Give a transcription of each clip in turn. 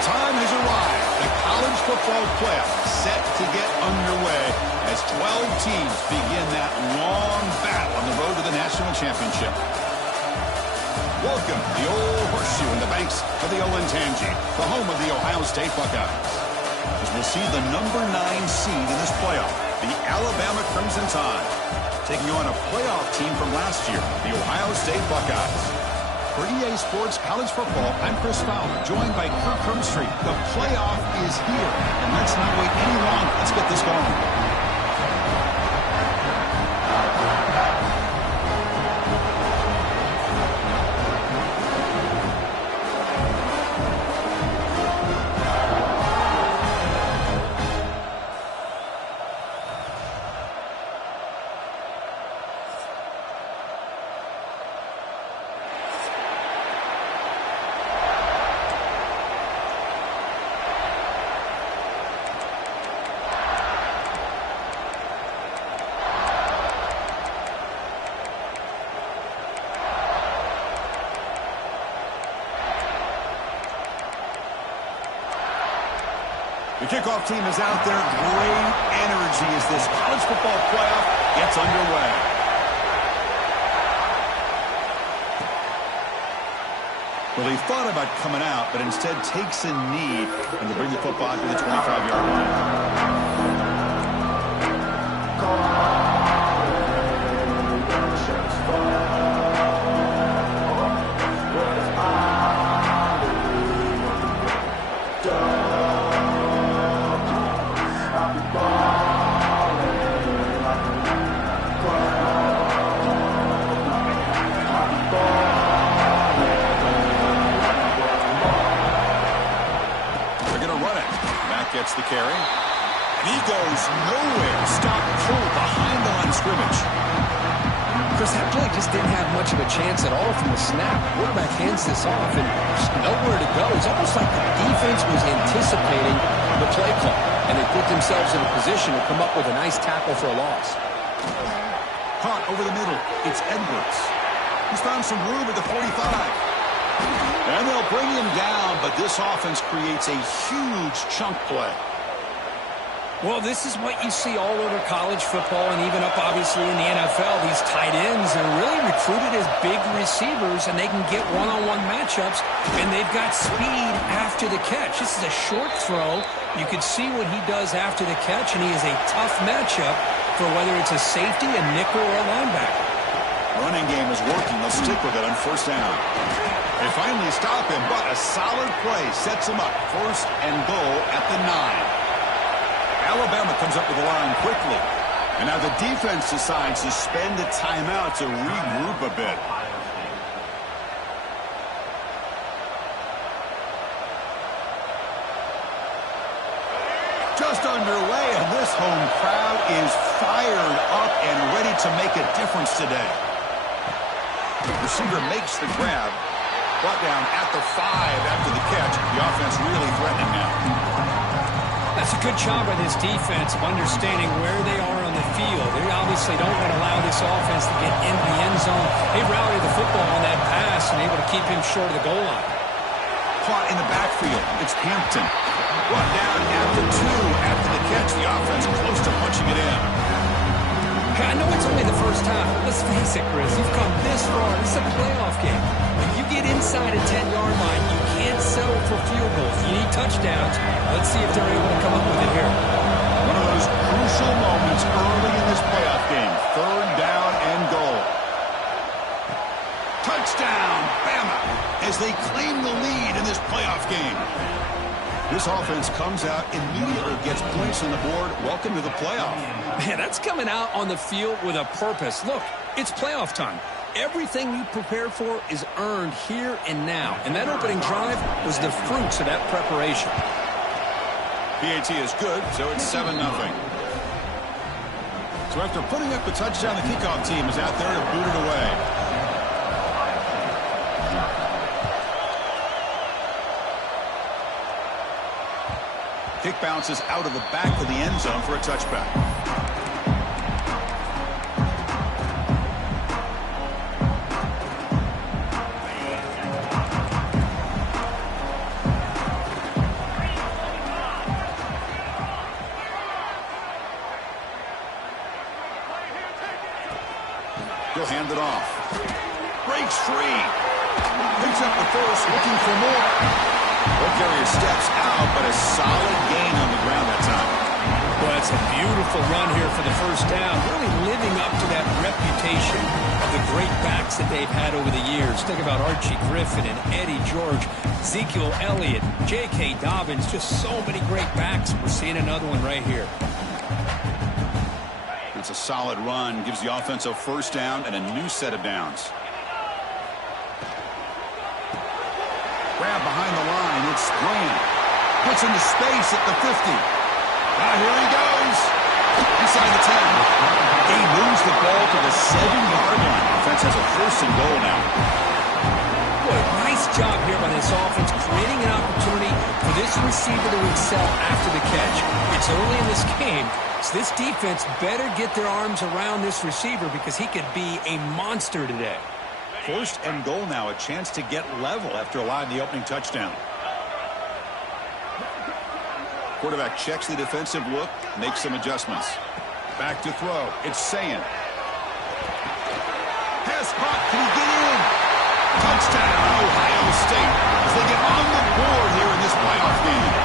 time has arrived. The college football playoff set to get underway as 12 teams begin that long battle on the road to the national championship. Welcome to the old horseshoe in the banks of the Olentangy, the home of the Ohio State Buckeyes. As we'll see the number 9 seed in this playoff, the Alabama Crimson Tide, taking on a playoff team from last year, the Ohio State Buckeyes. For EA Sports College Football, I'm Chris Fowler, joined by Kirk Crumstreet. The playoff is here, and let's not wait any longer. Let's get this going. The kickoff team is out there. Great energy as this college football playoff gets underway. Well, he thought about coming out, but instead takes a knee and to bring the football to the 25-yard line. Gets the carry. And he goes nowhere. Stop pulled behind the line of scrimmage. Chris, that play just didn't have much of a chance at all from the snap. Quarterback hands this off and there's nowhere to go. It's almost like the defense was anticipating the play call, and they put themselves in a position to come up with a nice tackle for a loss. Caught over the middle. It's Edwards. He's found some room at the 45. And they'll bring him down, but this offense creates a huge chunk play. Well, this is what you see all over college football and even up, obviously, in the NFL. These tight ends are really recruited as big receivers, and they can get one-on-one matchups, and they've got speed after the catch. This is a short throw. You can see what he does after the catch, and he is a tough matchup for whether it's a safety, a nickel, or a linebacker. Running game is working. They'll stick with it on first down. They finally stop him, but a solid play sets him up. First and goal at the 9. Alabama comes up with the line quickly. And now the defense decides to spend a timeout to regroup a bit. Just underway, and this home crowd is fired up and ready to make a difference today. The receiver makes the grab. Brought down at the 5 after the catch. The offense really threatening now. That's a good job by this defense of understanding where they are on the field. They obviously don't want to allow this offense to get into the end zone. They rallied the football on that pass and able to keep him short of the goal line. Caught in the backfield. It's Hampton. Brought down at the 2 after the catch. The offense close to punching it in. I know it's only the first time. Let's face it, Chris. You've come this far. This is a playoff game. When you get inside a 10-yard line, you can't settle for field goals. You need touchdowns. Let's see if they're able to come up with it here. One of those crucial moments early in this playoff game. Third down and goal. Touchdown, Bama, as they claim the lead in this playoff game. This offense comes out immediately, gets points on the board. Welcome to the playoff. Man, that's coming out on the field with a purpose. Look, it's playoff time. Everything you prepared for is earned here and now. And that opening drive was the fruits of that preparation. PAT is good, so it's 7-0. So after putting up the touchdown, the kickoff team is out there to boot it away. Kick bounces out of the back of the end zone for a touchback. hand it off. Breaks free. Picks up the first, looking for more. Both carrier steps out, but a solid gain on the ground that time. Well, it's a beautiful run here for the first down, really living up to that reputation of the great backs that they've had over the years. Think about Archie Griffin and Eddie George, Ezekiel Elliott, J.K. Dobbins, just so many great backs. We're seeing another one right here. It's a solid run, gives the offense a first down and a new set of downs. Grab behind the line, it's Graham. Puts into space at the 50. Here he goes. Inside the 10. He moves the ball to the 7-yard line. Offense has a first and goal now. Boy, nice job here by this offense, creating an opportunity for this receiver to excel after the catch. It's early in this game, so this defense better get their arms around this receiver because he could be a monster today. First and goal now, a chance to get level after allowing the opening touchdown. Quarterback checks the defensive look, makes some adjustments. Back to throw. It's Sayin. Pass caught. Can he get in? Touchdown, Ohio State, as they get on the board here in this playoff game.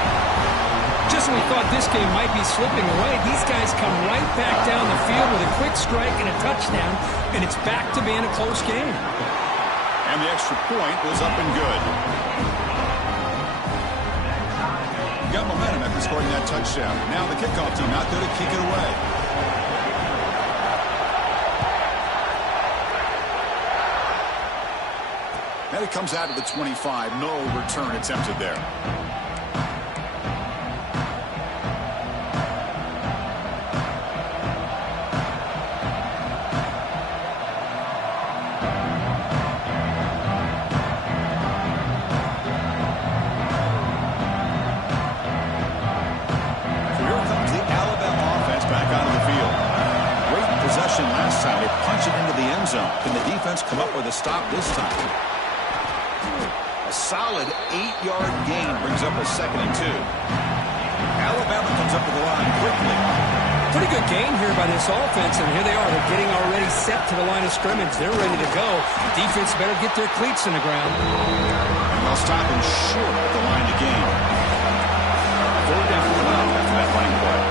Just when we thought this game might be slipping away, these guys come right back down the field with a quick strike and a touchdown, and it's back to being a close game. And the extra point was up and good. Got momentum after scoring that touchdown. Now the kickoff team out there to kick it away. And it comes out of the 25. No return attempted there. Can the defense come up with a stop this time? A solid 8-yard gain brings up a 2nd and 2. Alabama comes up to the line quickly. Pretty good gain here by this offense, and here they are. They're getting already set to the line of scrimmage. They're ready to go. Defense better get their cleats in the ground. And they'll stop him short at the line to gain. 3rd down and out after that running play.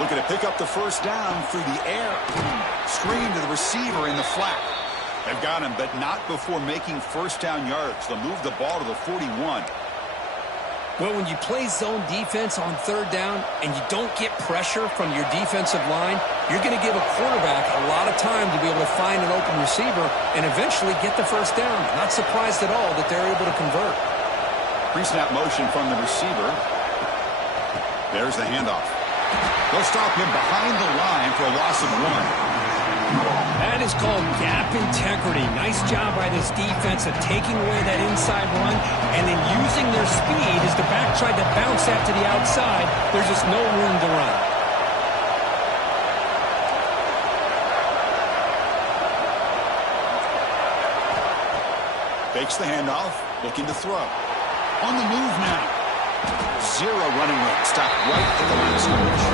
Looking to pick up the first down through the air. Screen to the receiver in the flat. They've got him, but not before making first down yards. They'll move the ball to the 41. Well, when you play zone defense on 3rd down and you don't get pressure from your defensive line, you're going to give a quarterback a lot of time to be able to find an open receiver and eventually get the first down. Not surprised at all that they're able to convert. Pre-snap motion from the receiver. There's the handoff. They'll stop him behind the line for a loss of 1. That is called gap integrity. Nice job by this defense of taking away that inside run and then using their speed as the back tried to bounce that to the outside. There's just no room to run. Fakes the handoff, looking to throw. On the move now. 0 running room. Stopped right at the line of scrimmage.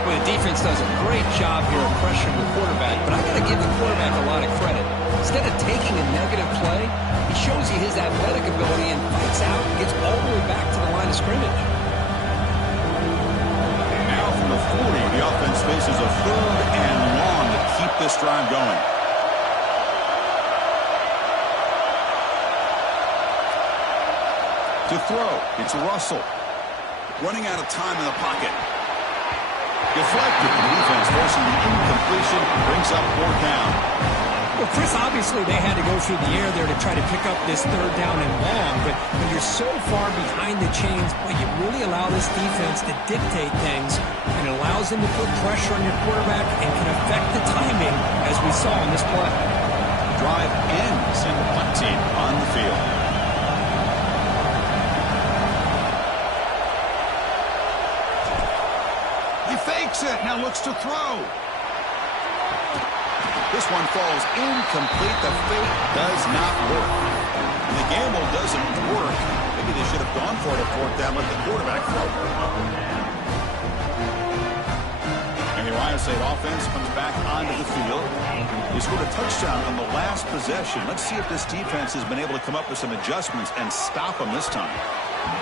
Well, the defense does a great job here of pressuring the quarterback, but I got to give the quarterback a lot of credit. Instead of taking a negative play, he shows you his athletic ability and fights out and gets all the way back to the line of scrimmage. Now from the 40, the offense faces a 3rd and long to keep this drive going. To throw, it's Russell. Running out of time in the pocket. Deflected. The defense forcing the incompletion. Brings up 4th down. Well, Chris, obviously they had to go through the air there to try to pick up this 3rd down and long, but when you're so far behind the chains, well, you really allow this defense to dictate things, and it allows them to put pressure on your quarterback and can affect the timing, as we saw in this play. Drive ends and the punt team on the field. fakes it, now looks to throw. This one falls incomplete. The fake does not work. And the gamble doesn't work. Maybe they should have gone for it at fourth down, let the quarterback throw. And the Ohio State offense comes back onto the field. They scored a touchdown on the last possession. Let's see if this defense has been able to come up with some adjustments and stop them this time.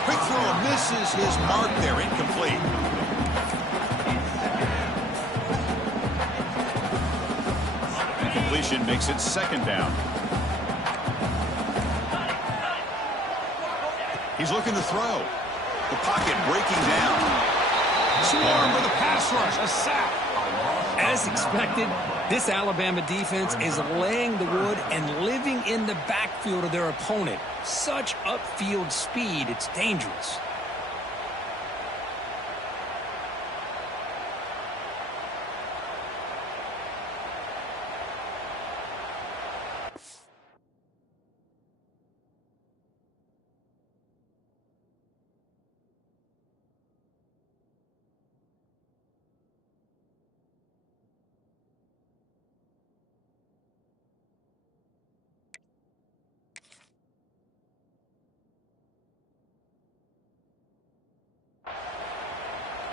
Quick throw misses his mark there, incomplete. Incompletion makes it second down. He's looking to throw. The pocket breaking down. Swarm with a pass rush, a sack. As expected, this Alabama defense is laying the wood and living in the backfield of their opponent. Such upfield speed, it's dangerous.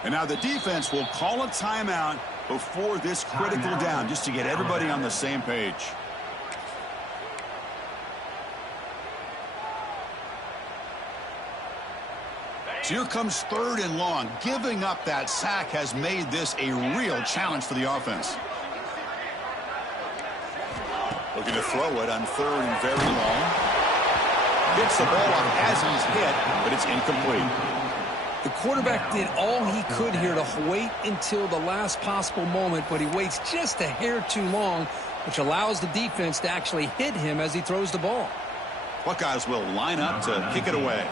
And now the defense will call a timeout before this critical down, just to get everybody on the same page. So here comes third and long. Giving up that sack has made this a real challenge for the offense. Looking to throw it on third and very long. Gets the ball off as he's hit, but it's incomplete. The quarterback did all he could here to wait until the last possible moment, but he waits just a hair too long, which allows the defense to actually hit him as he throws the ball. Buckeyes will line up to kick it away.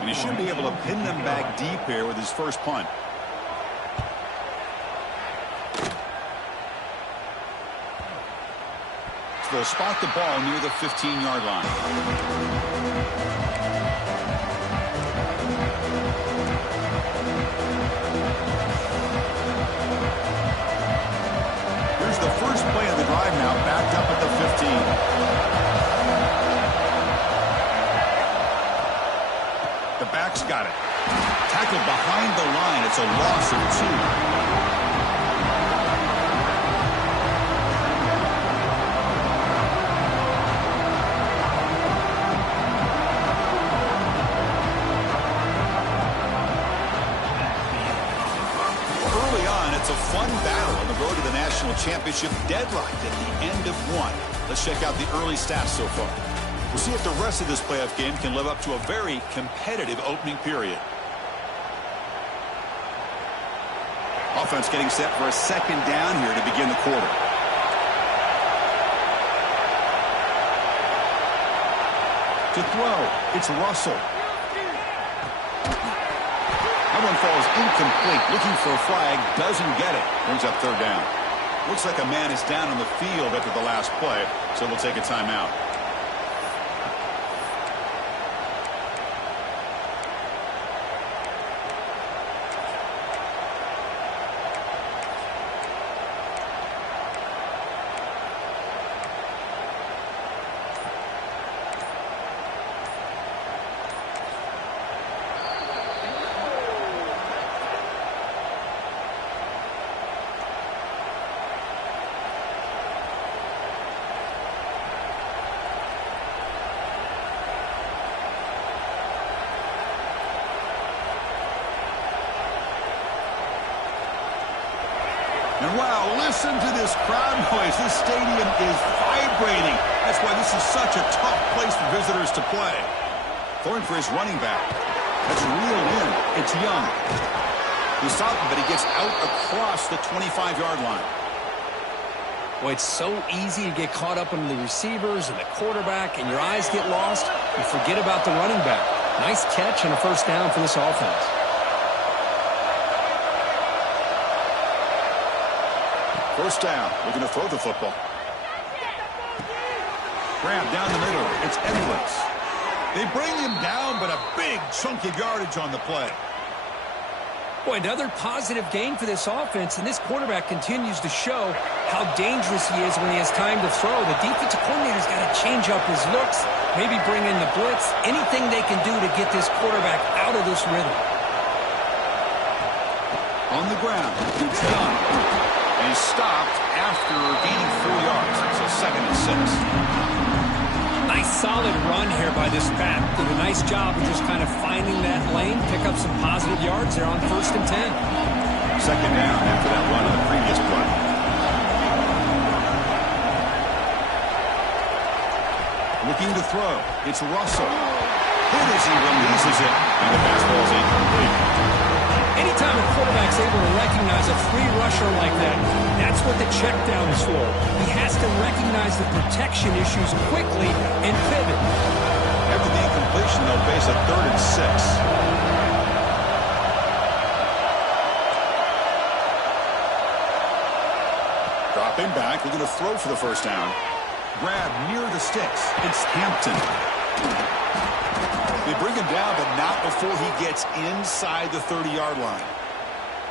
And he should be able to pin them back deep here with his first punt. So they'll spot the ball near the 15-yard line. The first play of the drive now, backed up at the 15. The back's got it. Tackled behind the line. It's a loss of 2. It's a fun battle on the road to the national championship, deadlocked at the end of one. Let's check out the early stats so far. We'll see if the rest of this playoff game can live up to a very competitive opening period. Offense getting set for a second down here to begin the quarter. To throw, it's Russell. That one falls incomplete. Looking for a flag, doesn't get it. Brings up third down. Looks like a man is down on the field after the last play, so we'll take a timeout. And wow, listen to this crowd noise. This stadium is vibrating. That's why this is such a tough place for visitors to play. Throwing for his running back. That's reeled in. It's Young. He stopped him, but he gets out across the 25-yard line. Well, it's so easy to get caught up in the receivers and the quarterback, and your eyes get lost. You forget about the running back. Nice catch and a first down for this offense. First down, looking to throw the football. Grab down the middle. It's Edwards. They bring him down, but a big chunk of yardage on the play. Boy, another positive gain for this offense, and this quarterback continues to show how dangerous he is when he has time to throw. The defensive coordinator's got to change up his looks, maybe bring in the blitz, anything they can do to get this quarterback out of this rhythm. On the ground, it's done. And he's stopped after gaining 4 yards, so 2nd and 6. Nice solid run here by this back. Did a nice job of just kind of finding that lane, pick up some positive yards there on 1st and 10. 2nd down after that run on the previous play. Looking to throw. It's Russell. Hit as he releases it, and the fastball is incomplete. Anytime a quarterback's able to recognize a free rusher like that, that's what the check down is for. He has to recognize the protection issues quickly and pivot. After the incompletion, they'll face a 3rd and 6. Dropping back, looking to throw for the 1st down. Grab near the sticks. It's Hampton. They bring him down, but not before he gets inside the 30-yard line.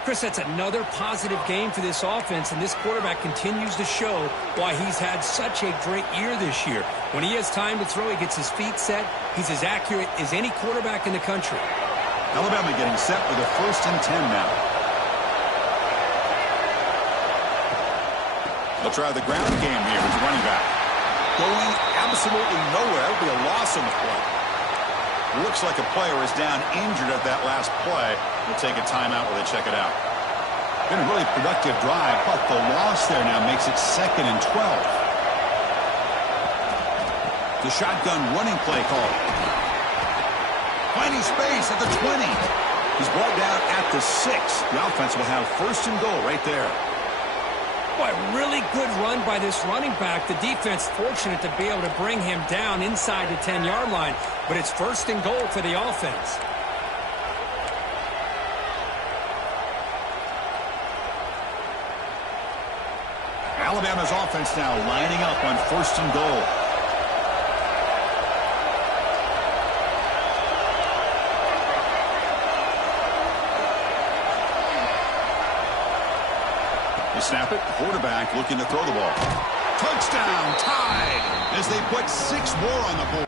Chris, that's another positive game for this offense, and this quarterback continues to show why he's had such a great year this year. When he has time to throw, he gets his feet set. He's as accurate as any quarterback in the country. Alabama getting set with a 1st and 10 now. They'll try the ground game here with the running back. Going absolutely nowhere. It'll be a loss on the play. Looks like a player is down injured at that last play. We'll take a timeout while they check it out. Been a really productive drive, but the loss there now makes it 2nd and 12. The shotgun running play call. Finding space at the 20. He's brought down at the 6. The offense will have 1st and goal right there. Boy, really good run by this running back. The defense fortunate to be able to bring him down inside the 10-yard line, but it's 1st and goal for the offense. Alabama's offense now lining up on 1st and goal. Snap it. Quarterback looking to throw the ball. Touchdown. Tied as they put 6 more on the board.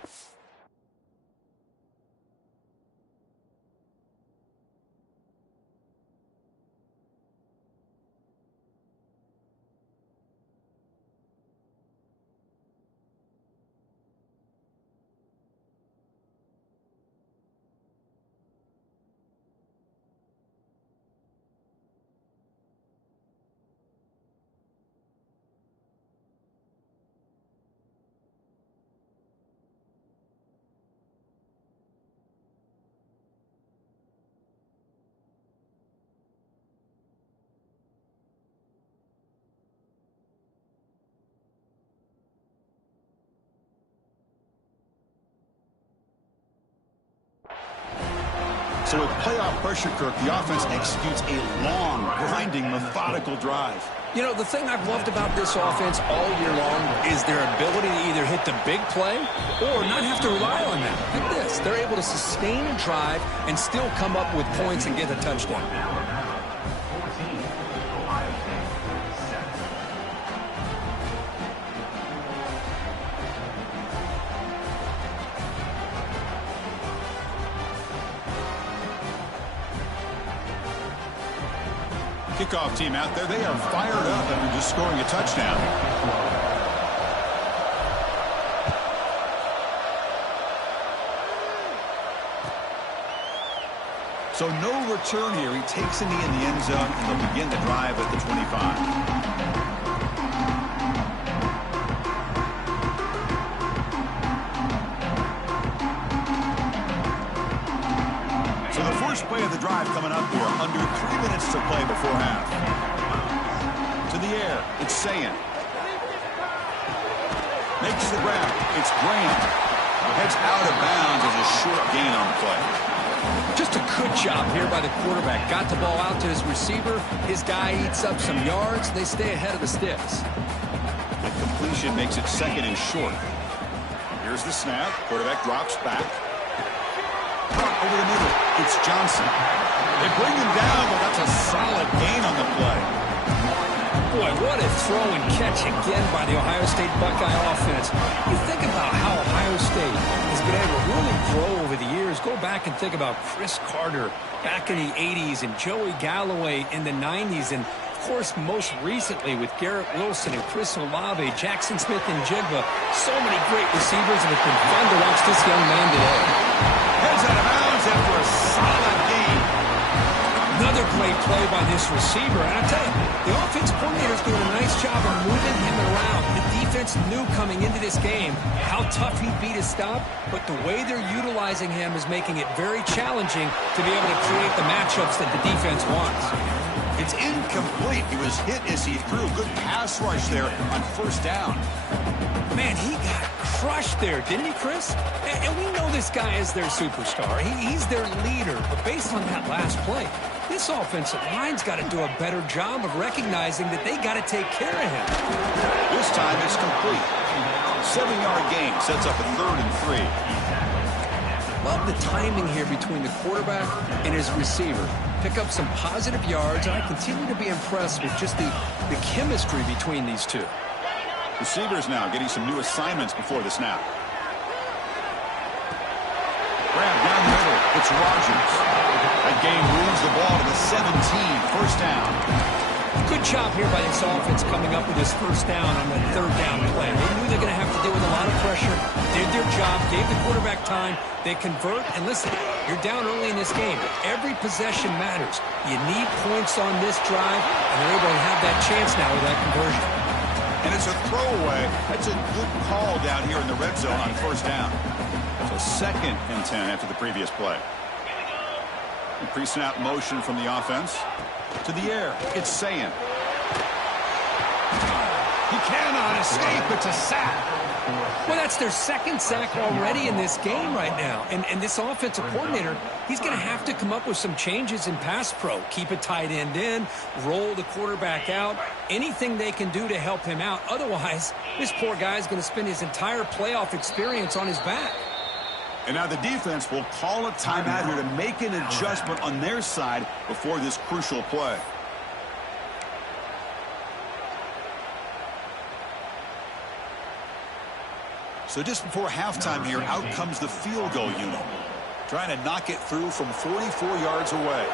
So with playoff pressure, Kirk, the offense executes a long, grinding, methodical drive. You know, the thing I've loved about this offense all year long is their ability to either hit the big play or not have to rely on that. Like this, they're able to sustain a drive and still come up with points and get a touchdown. Kickoff team out there, they are fired up after just scoring a touchdown. So no return here. He takes it in the end zone, and they'll begin the drive at the 25. First play of the drive coming up here. Under 3 minutes to play before half. To the air. It's Sayan. Makes the grab. It's Graham. Heads out of bounds as a short gain on the play. Just a good job here by the quarterback. Got the ball out to his receiver. His guy eats up some yards. They stay ahead of the sticks. The completion makes it 2nd and short. Here's the snap. Quarterback drops back. Over the middle, it's Johnson. They bring him down, but that's a solid gain on the play. Boy, what a throw and catch again by the Ohio State Buckeye offense. You think about how Ohio State has been able to really grow over the years. Go back and think about Chris Carter back in the 80s and Joey Galloway in the 90s. And, of course, most recently with Garrett Wilson and Chris Olave, Jackson Smith and Jigba. So many great receivers, and it's been fun to watch this young man today. Heads out of bounds after a solid gain. Another great play by this receiver. And I tell you, the offense coordinator is doing a nice job of moving him around. The defense knew coming into this game how tough he'd be to stop, but the way they're utilizing him is making it very challenging to be able to create the matchups that the defense wants. It's incomplete. He was hit as he threw a good pass rush there on first down. Man, he got crushed there, didn't he, Chris? And we know this guy is their superstar. He's their leader. But based on that last play, this offensive line's got to do a better job of recognizing that they got to take care of him. This time it's complete. 7-yard gain sets up a 3rd and 3. Love the timing here between the quarterback and his receiver. Pick up some positive yards, and I continue to be impressed with just the chemistry between these two. Receivers now getting some new assignments before the snap. Grab down the middle. It's Rodgers. That game moves the ball to the 17. First down. Good job here by this offense coming up with this first down on the 3rd down play. They knew they're going to have to deal with a lot of pressure. Did their job, gave the quarterback time. They convert, and listen, you're down early in this game. Every possession matters. You need points on this drive, and they're able to have that chance now with that conversion. And it's a throwaway. That's a good call down here in the red zone on first down. So 2nd and 10 after the previous play. Pre-snap motion from the offense. To the air. It's Sayan. He cannot escape. It's a sack. Well, that's their 2nd sack already in this game right now. And this offensive coordinator, he's going to have to come up with some changes in pass pro. Keep a tight end in, roll the quarterback out, anything they can do to help him out. Otherwise, this poor guy is going to spend his entire playoff experience on his back. And now the defense will call a timeout here to make an adjustment on their side before this crucial play. So just before halftime here, out comes the field goal unit, trying to knock it through from 44 yards away.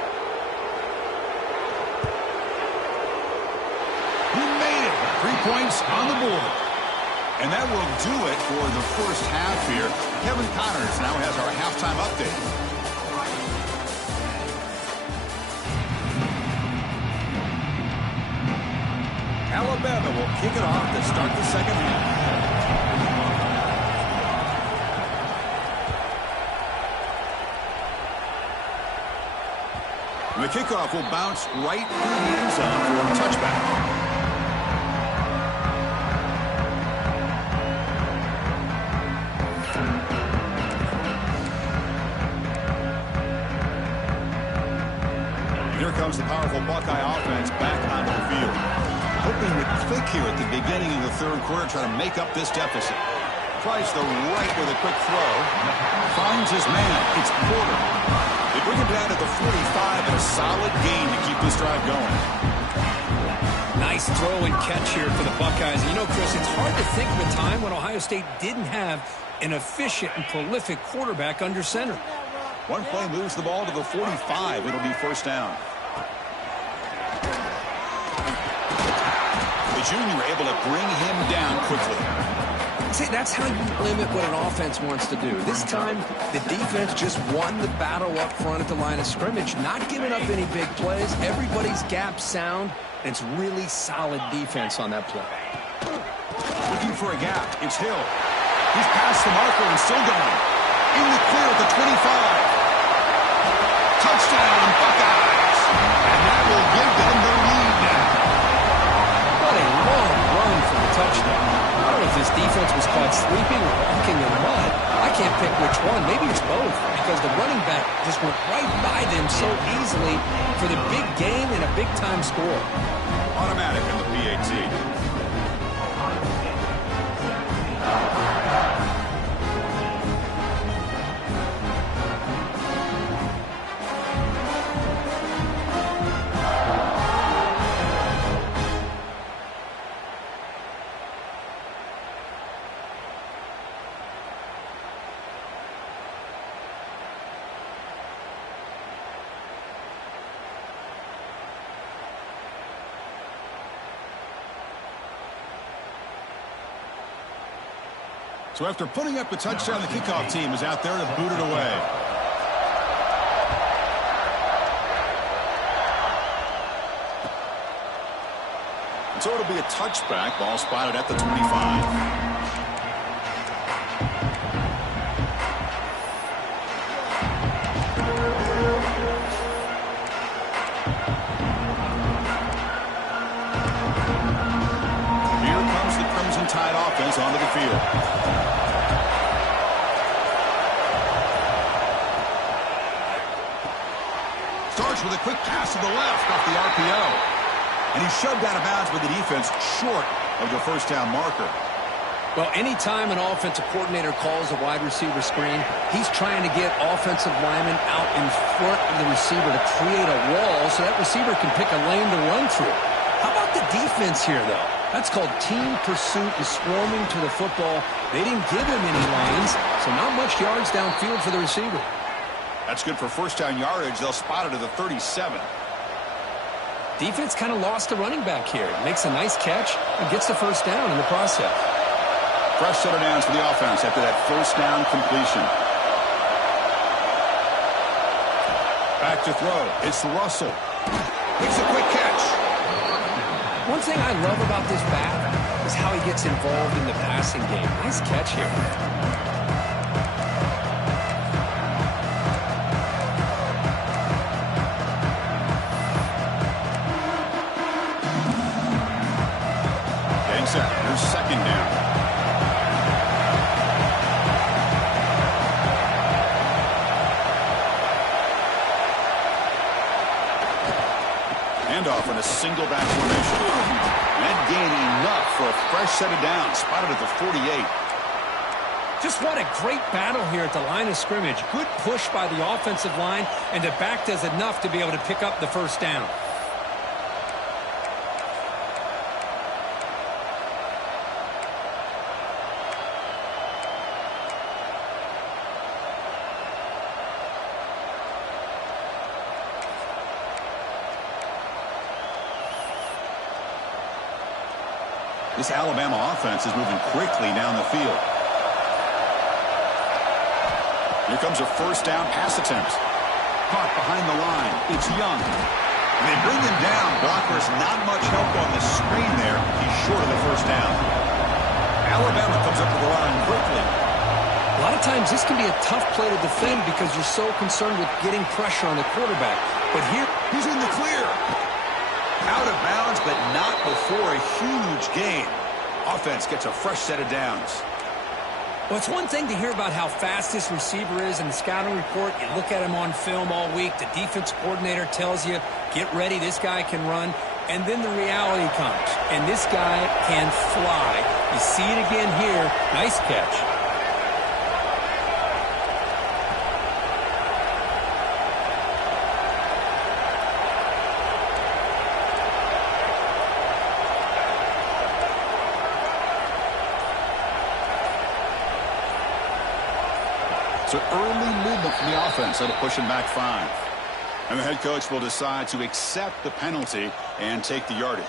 He made it. 3 points on the board. And that will do it for the first half here. Kevin Connors now has our halftime update. Alabama will kick it off to start the second half. And the kickoff will bounce right through the end zone for a touchback. Here comes the powerful Buckeye offense back onto the field. Hoping to click here at the beginning of the 3rd quarter, trying to make up this deficit. Tries the right with a quick throw. Finds his man. It's Porter. They bring him down to the 45 and a solid gain to keep this drive going. Nice throw and catch here for the Buckeyes. You know, Chris, it's hard to think of a time when Ohio State didn't have an efficient and prolific quarterback under center. One play moves the ball to the 45. It'll be first down. The junior able to bring him down quickly. See, that's how you limit what an offense wants to do. This time, the defense just won the battle up front at the line of scrimmage, not giving up any big plays. Everybody's gap sound, and it's really solid defense on that play. Looking for a gap. It's Hill. He's past the marker and still going. In the clear at the 25. Touchdown, Buckeyes. And that will give them the lead now. What a long run for the touchdown. I don't know if this defense was caught sleeping or walking in mud. I can't pick which one. Maybe it's both, because the running back just went right by them so easily for the big gain and a big-time score. Automatic in the PAT. So after putting up the touchdown, the kickoff team is out there to boot it away. So it'll be a touchback. Ball spotted at the 25. Tide offense onto the field. Starts with a quick pass to the left off the RPO. And he's shoved out of bounds with the defense short of the first down marker. Well, anytime an offensive coordinator calls a wide receiver screen, he's trying to get offensive linemen out in front of the receiver to create a wall so that receiver can pick a lane to run through. How about the defense here, though? That's called team pursuit and swarming to the football. They didn't give him any lanes, so not much yards downfield for the receiver. That's good for first down yardage. They'll spot it at the 37. Defense kind of lost the running back here. Makes a nice catch and gets the first down in the process. Fresh set of downs for the offense after that first down completion. Back to throw. It's Russell. Makes a quick catch. One thing I love about this back is how he gets involved in the passing game. Nice catch here. Getting set. Here's second down. Handoff in a single back formation. And gain enough for a fresh set of downs. Spotted at the 48. Just what a great battle here at the line of scrimmage. Good push by the offensive line, and the back does enough to be able to pick up the first down. This Alabama offense is moving quickly down the field. Here comes a first down pass attempt. Caught behind the line. It's Young. They bring him down. Blockers not much help on the screen there. He's short of the first down. Alabama comes up to the line quickly. A lot of times this can be a tough play to defend because you're so concerned with getting pressure on the quarterback. But here, he's in the clear. Out of bounds, but not before a huge gain. Offense gets a fresh set of downs. Well, it's one thing to hear about how fast this receiver is in the scouting report. You look at him on film all week. The defense coordinator tells you, get ready, this guy can run. And then the reality comes, and this guy can fly. You see it again here. Nice catch. So early movement from the offense. That'll push him back 5. And the head coach will decide to accept the penalty and take the yardage.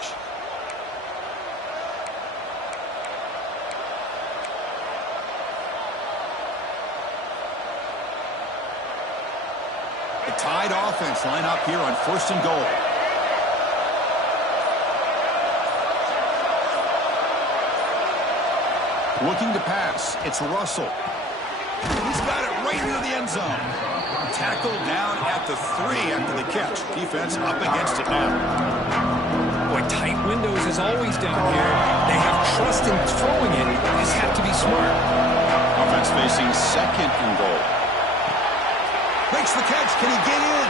The Tide offense line up here on 1st and goal. Looking to pass. It's Russell. He's got it right into the end zone. Tackled down at the 3 after the catch. Defense up against it now. Boy, tight windows as always down here. They have trust in throwing it. They just have to be smart. Offense facing 2nd and goal. Makes the catch. Can he get in?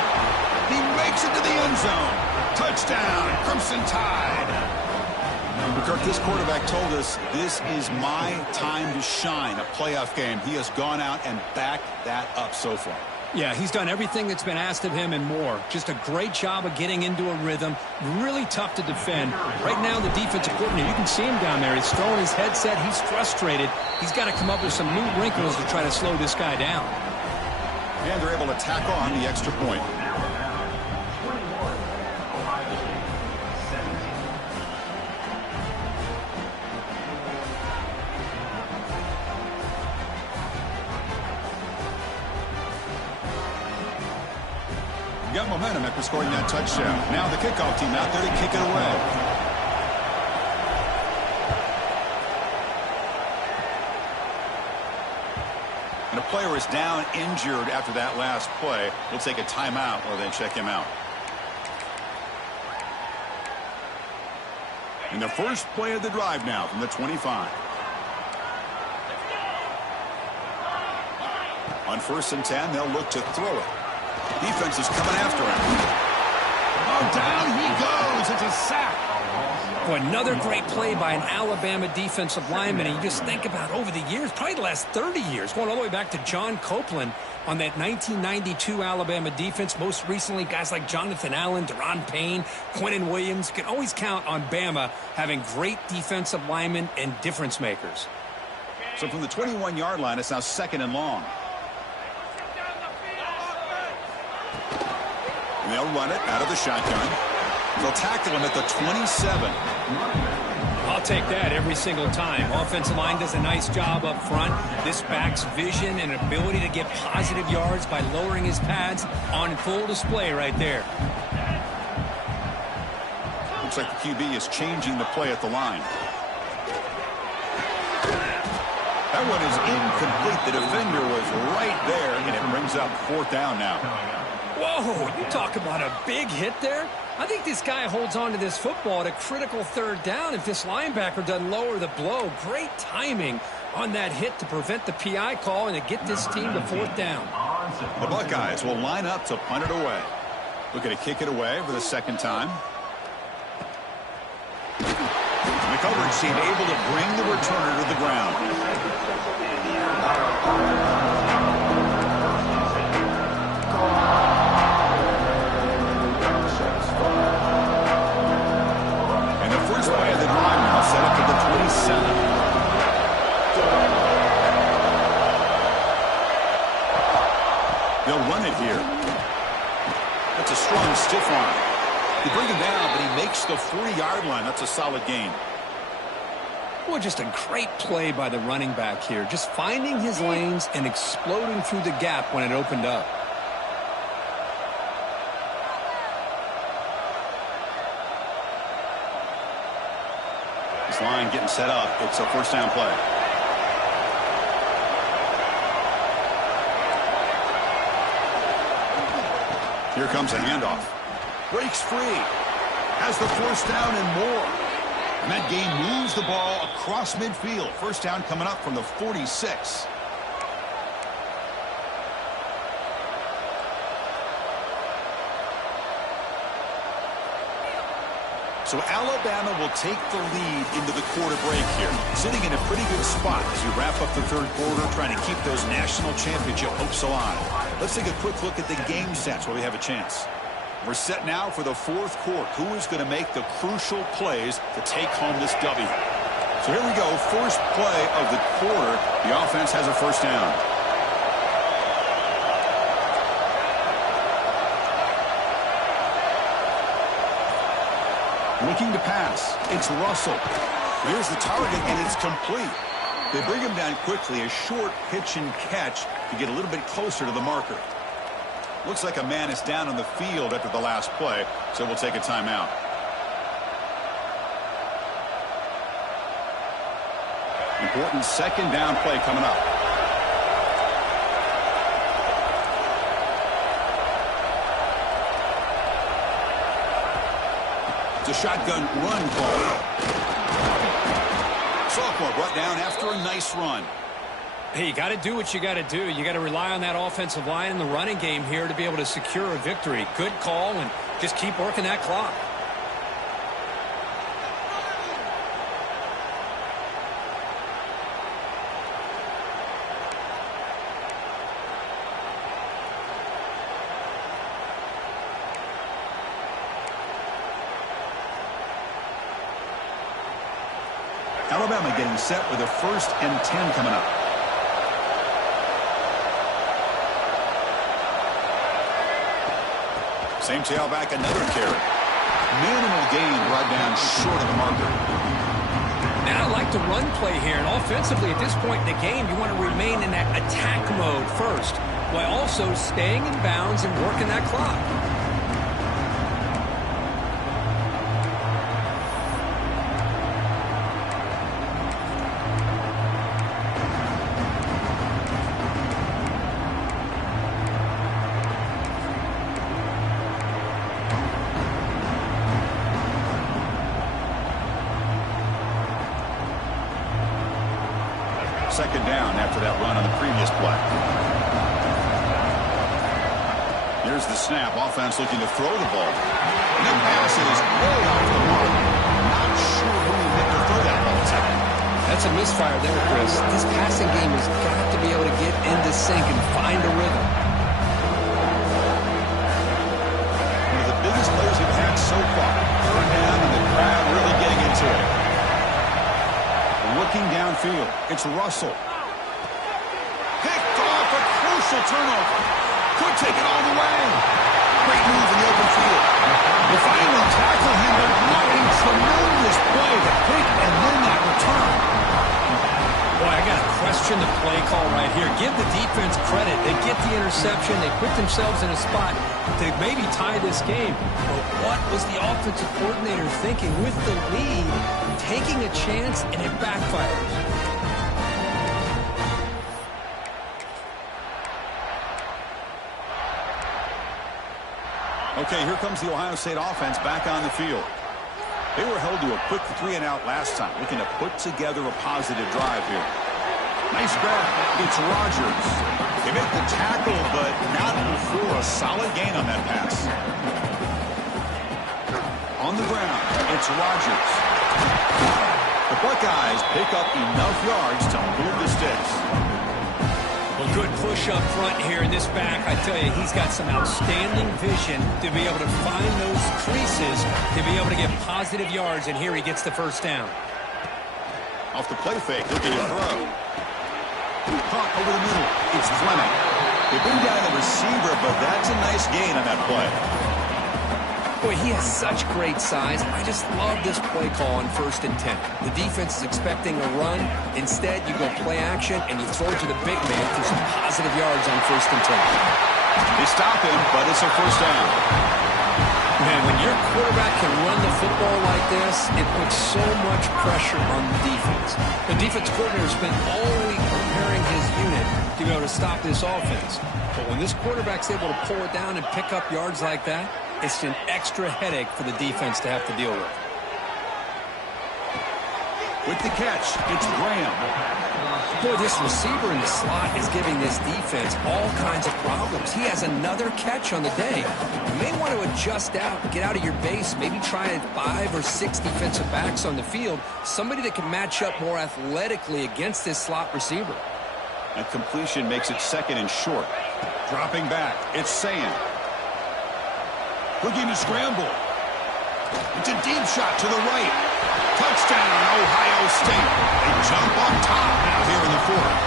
He makes it to the end zone. Touchdown, Crimson Tide. Kirk, this quarterback told us this is my time to shine, a playoff game. He has gone out and backed that up so far. Yeah, he's done everything that's been asked of him and more. Just a great job of getting into a rhythm. Really tough to defend. Right now, the defensive coordinator, you can see him down there. He's throwing his headset. He's frustrated. He's got to come up with some new wrinkles to try to slow this guy down. And they're able to tack on the extra point. You got momentum after scoring that touchdown. Now the kickoff team out there to kick it away. And a player is down injured after that last play. We'll take a timeout while they check him out. And the first play of the drive now from the 25. On 1st and 10, they'll look to throw it. Defense is coming after him. Oh, down he goes. It's a sack. Boy, another great play by an Alabama defensive lineman. And you just think about over the years, probably the last 30 years, going all the way back to John Copeland on that 1992 Alabama defense. Most recently, guys like Jonathan Allen, Deron Payne, Quinnen Williams. You can always count on Bama having great defensive linemen and difference makers. So from the 21-yard line, it's now 2nd and long. And they'll run it out of the shotgun. They'll tackle him at the 27. I'll take that every single time. Offensive line does a nice job up front. This back's vision and ability to get positive yards by lowering his pads on full display right there. Looks like the QB is changing the play at the line. That one is incomplete. The defender was right there, and it brings up 4th down now. Whoa, you talk about a big hit there. I think this guy holds on to this football at a critical 3rd down if this linebacker doesn't lower the blow. Great timing on that hit to prevent the PI call and to get this team to 4th down. The Buckeyes will line up to punt it away. Looking to kick it away for the 2nd time. And the coverage team able to bring the returner to the ground. Play of the drive now set up to the 27. They'll run it here. That's a strong stiff arm. They bring him down, but he makes the 40-yard line. That's a solid gain. Well, just a great play by the running back here. Just finding his lanes and exploding through the gap when it opened up. Line getting set up. It's a 1st down play. Here comes a handoff. Breaks free. Has the 1st down and more. And that gain moves the ball across midfield. 1st down coming up from the 46. So Alabama will take the lead into the quarter break here, sitting in a pretty good spot as you wrap up the 3rd quarter, trying to keep those national championship hopes alive. Let's take a quick look at the game stats while we have a chance. We're set now for the 4th quarter. Who is going to make the crucial plays to take home this W? So here we go. First play of the quarter. The offense has a 1st down. Looking to pass. It's Russell. Here's the target, and it's complete. They bring him down quickly. A short pitch and catch to get a little bit closer to the marker. Looks like a man is down on the field after the last play, so we'll take a timeout. Important 2nd down play coming up. A shotgun run call. Sophomore brought down after a nice run. Hey, you got to do what you got to do. You got to rely on that offensive line and the running game here to be able to secure a victory. Good call, and just keep working that clock. Alabama getting set with a 1st and 10 coming up. Same tailback, another carry. Minimal gain brought down short of the marker. Now I like the run play here, and offensively at this point in the game, you want to remain in that attack mode first, while also staying in bounds and working that clock. Second down after that run on the previous play. Here's the snap. Offense looking to throw the ball. And the pass is way off the mark. Not sure who he meant to throw that ball to. That's a misfire there, Chris. This passing game has got to be able to get into sync and find a rhythm. One of the biggest plays we've had so far. Third down and the crowd really getting into it. Looking downfield, it's Russell. Picked off, a crucial turnover. Could take it all the way. Great move in the open field. They finally tackle him, but what a tremendous play. The pick and then that return. Boy, I got to question the play call right here. Give the defense credit. They get the interception. They put themselves in a spot to maybe tie this game. But what was the offensive coordinator thinking with the lead, taking a chance, and it backfires? Okay, here comes the Ohio State offense back on the field. They were held to a quick 3-and-out last time, looking to put together a positive drive here. Nice grab. It's Rodgers. They make the tackle, but not before a solid gain on that pass. On the ground, it's Rodgers. The Buckeyes pick up enough yards to move the sticks. Well, good push up front here in this back. I tell you, he's got some outstanding vision to be able to find those creases, to be able to get positive yards, and here he gets the first down. Off the play fake, looking to throw. Caught over the middle. It's Fleming. They bring down the receiver, but that's a nice gain on that play. Boy, he has such great size. I just love this play call on 1st and 10. The defense is expecting a run. Instead, you go play action, and you throw it to the big man for some positive yards on 1st and 10. They stop him, but it's a first down. Man, when your quarterback can run the football like this, it puts so much pressure on the defense. The defense coordinator spent all week preparing his unit to be able to stop this offense. But when this quarterback's able to pull it down and pick up yards like that, it's an extra headache for the defense to have to deal with. With the catch, it's Graham. Boy, this receiver in the slot is giving this defense all kinds of problems. He has another catch on the day. You may want to adjust out, get out of your base, maybe try 5 or 6 defensive backs on the field, somebody that can match up more athletically against this slot receiver. That completion makes it 2nd and short. Dropping back, it's Sand. Looking to scramble. It's a deep shot to the right. Touchdown, Ohio State. They jump on top now here in the 4th.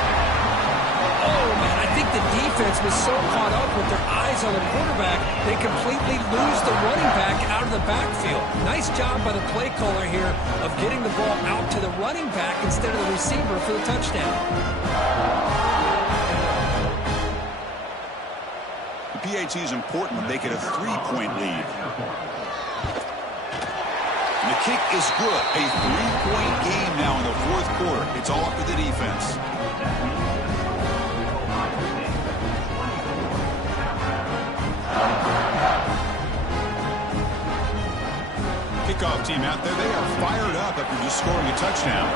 Oh, man, I think the defense was so caught up with their eyes on the quarterback, they completely lose the running back out of the backfield. Nice job by the play caller here of getting the ball out to the running back instead of the receiver for the touchdown. PAT is important when they get a 3-point lead. And the kick is good. A 3-point game now in the 4th quarter. It's all up to the defense. Kickoff team out there. They are fired up after just scoring a touchdown.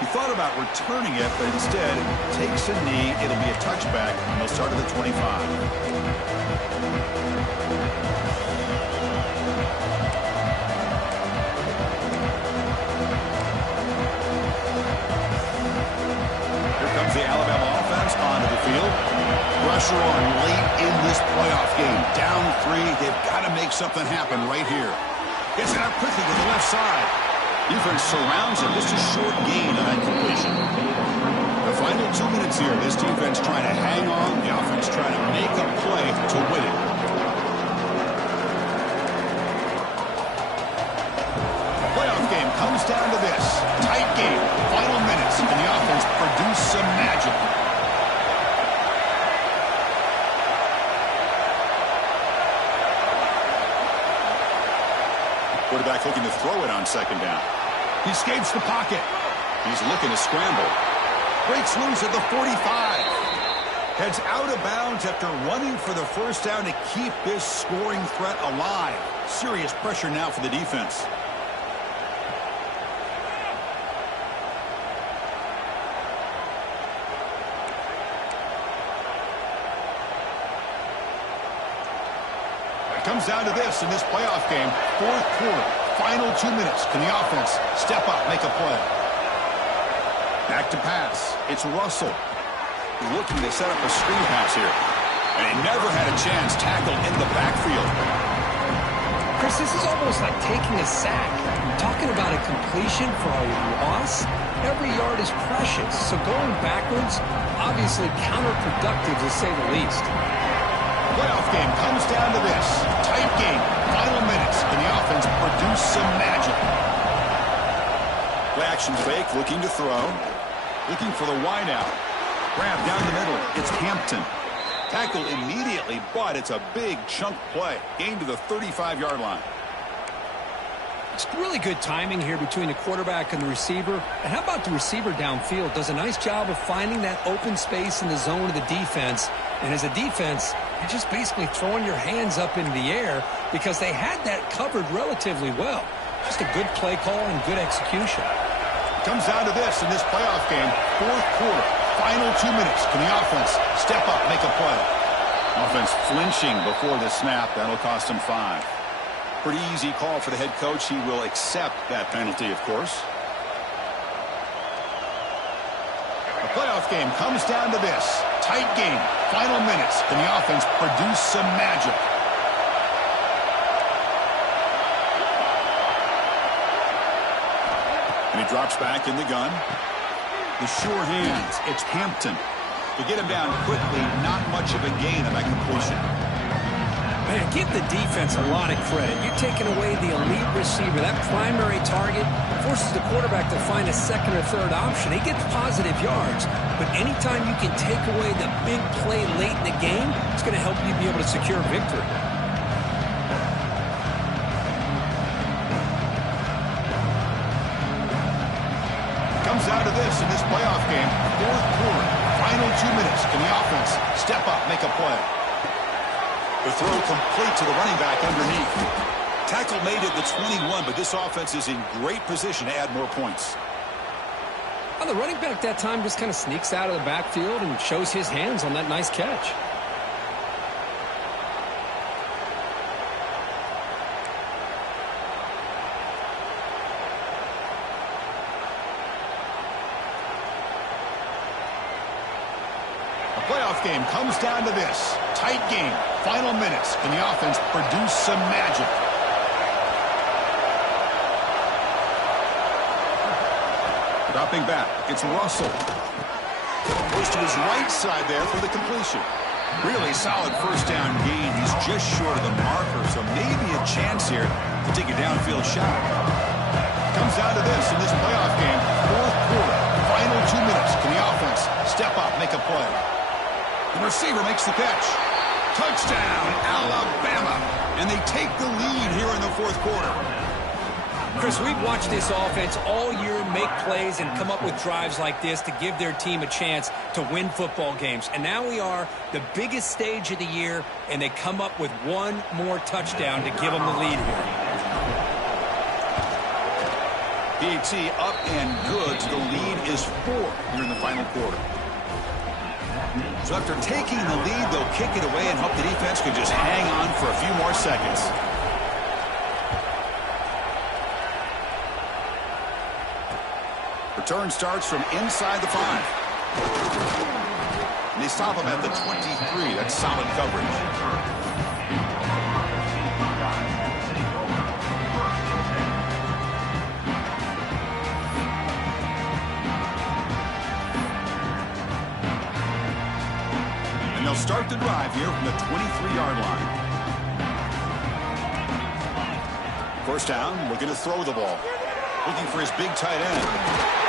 He thought about returning it, but instead takes a knee. It'll be a touchback, and they'll start at the 25. Here comes the Alabama offense onto the field. Pressure on late in this playoff game. Down 3. They've got to make something happen right here. Gets it out quickly to the left side. Defense surrounds him. Just a short gain on that completion. The final 2 minutes here. This defense trying to hang on. The offense trying to make a play to win it. Playoff game comes down to this. Tight game. Final minutes. And the offense produced some magic. Quarterback looking to throw it on 2nd down. He escapes the pocket. He's looking to scramble. Breaks loose at the 45. Heads out of bounds after running for the first down to keep this scoring threat alive. Serious pressure now for the defense. It comes down to this in this playoff game. Fourth quarter, final 2 minutes. Can the offense step up, make a play? Back to pass. It's Russell. Looking to set up a screen pass here. And he never had a chance tackled in the backfield. Chris, this is almost like taking a sack. You're talking about a completion for a loss. Every yard is precious. So going backwards, obviously counterproductive to say the least. Playoff game comes down to this. Tight game. Final minutes. Can the offense produce some magic? Play action fake. Looking to throw. Looking for the wideout. Grab down the middle. It's Hampton. Tackle immediately, but it's a big chunk play. Gain to the 35-yard line. It's really good timing here between the quarterback and the receiver. And how about the receiver downfield? Does a nice job of finding that open space in the zone of the defense. And as a defense, you're just basically throwing your hands up in the air because they had that covered relatively well. Just a good play call and good execution. Comes down to this in this playoff game. Fourth quarter, final 2 minutes. Can the offense step up, make a play? Offense flinching before the snap. That'll cost him 5. Pretty easy call for the head coach. He will accept that penalty, of course. The playoff game comes down to this. Tight game. Final minutes. Can the offense produce some magic? And he drops back in the gun. The sure hands. It's Hampton. To get him down quickly, not much of a gain on that completion. Man, give the defense a lot of credit. You're taking away the elite receiver. That primary target forces the quarterback to find a second or third option. He gets positive yards. But anytime you can take away the big play late in the game, it's going to help you be able to secure victory. Comes down to this in this playoff game. Fourth quarter, final 2 minutes. Can the offense step up, make a play? The throw complete to the running back underneath. Tackle made at the 21, but this offense is in great position to add more points. Well, the running back that time just kind of sneaks out of the backfield and shows his hands on that nice catch. Playoff game comes down to this. Tight game. Final minutes. Can the offense produce some magic? Dropping back. It's Russell. Goes to his right side there for the completion. Really solid first down gain. He's just short of the marker, so maybe a chance here to take a downfield shot. Comes down to this in this playoff game. Fourth quarter. Final 2 minutes. Can the offense step up, make a play? The receiver makes the catch. Touchdown, Alabama. And they take the lead here in the fourth quarter. Chris, we've watched this offense all year make plays and come up with drives like this to give their team a chance to win football games. And now we are the biggest stage of the year, and they come up with one more touchdown to give them the lead here. PAT up and good. So the lead is 4 here in the final quarter. So after taking the lead, they'll kick it away and hope the defense can just hang on for a few more seconds. Return starts from inside the 5. And they stop him at the 23. That's solid coverage. They'll start the drive here from the 23-yard line. First down, looking to throw the ball. Looking for his big tight end.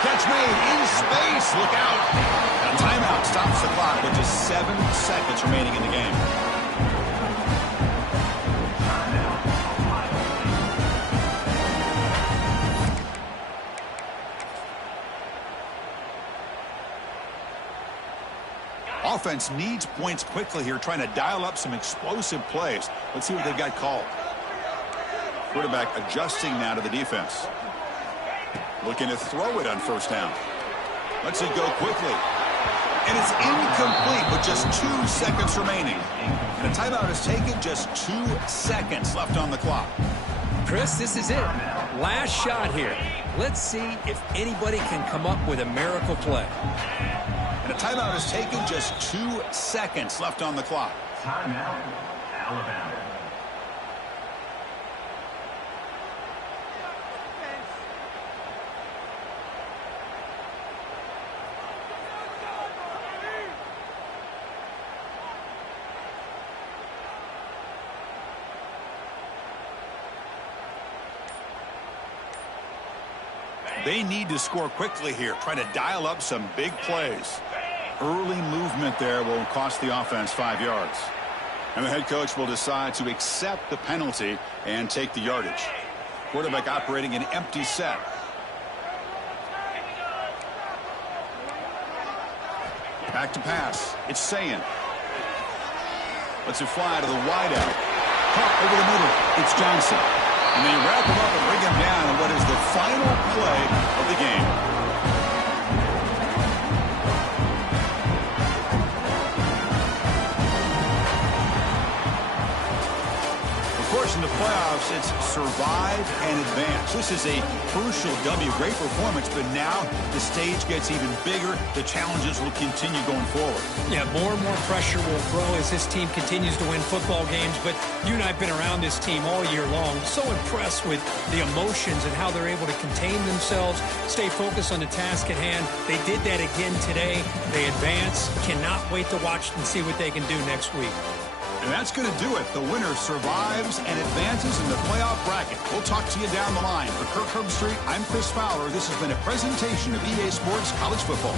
Catch made in space. Look out. And a timeout stops the clock with just 7 seconds remaining in the game. Offense needs points quickly here, trying to dial up some explosive plays. Let's see what they've got called. Quarterback adjusting now to the defense. Looking to throw it on first down. Lets it go quickly. And it's incomplete with just 2 seconds remaining. And a timeout is taken, just 2 seconds left on the clock. Chris, this is it. Last shot here. Let's see if anybody can come up with a miracle play. And a timeout is taken, just 2 seconds left on the clock. Timeout, Alabama. They need to score quickly here, trying to dial up some big plays. Early movement there will cost the offense 5 yards. And the head coach will decide to accept the penalty and take the yardage. Quarterback operating an empty set. Back to pass. It's Sayin. Lets it fly to the wideout. Caught over the middle. It's Johnson. And they wrap him up and bring him down in what is the final play of the game. Of course, in the playoffs, it's survive and advance. This is a crucial W. Great performance, but now the stage gets even bigger. The challenges will continue going forward. Yeah, more and more pressure will grow as this team continues to win football games. But you and I have been around this team all year long. So impressed with the emotions and how they're able to contain themselves, stay focused on the task at hand. They did that again today. They advance. Cannot wait to watch and see what they can do next week. And that's going to do it. The winner survives and advances in the playoff bracket. We'll talk to you down the line. For Kirk Herbstreit, I'm Chris Fowler. This has been a presentation of EA Sports College Football.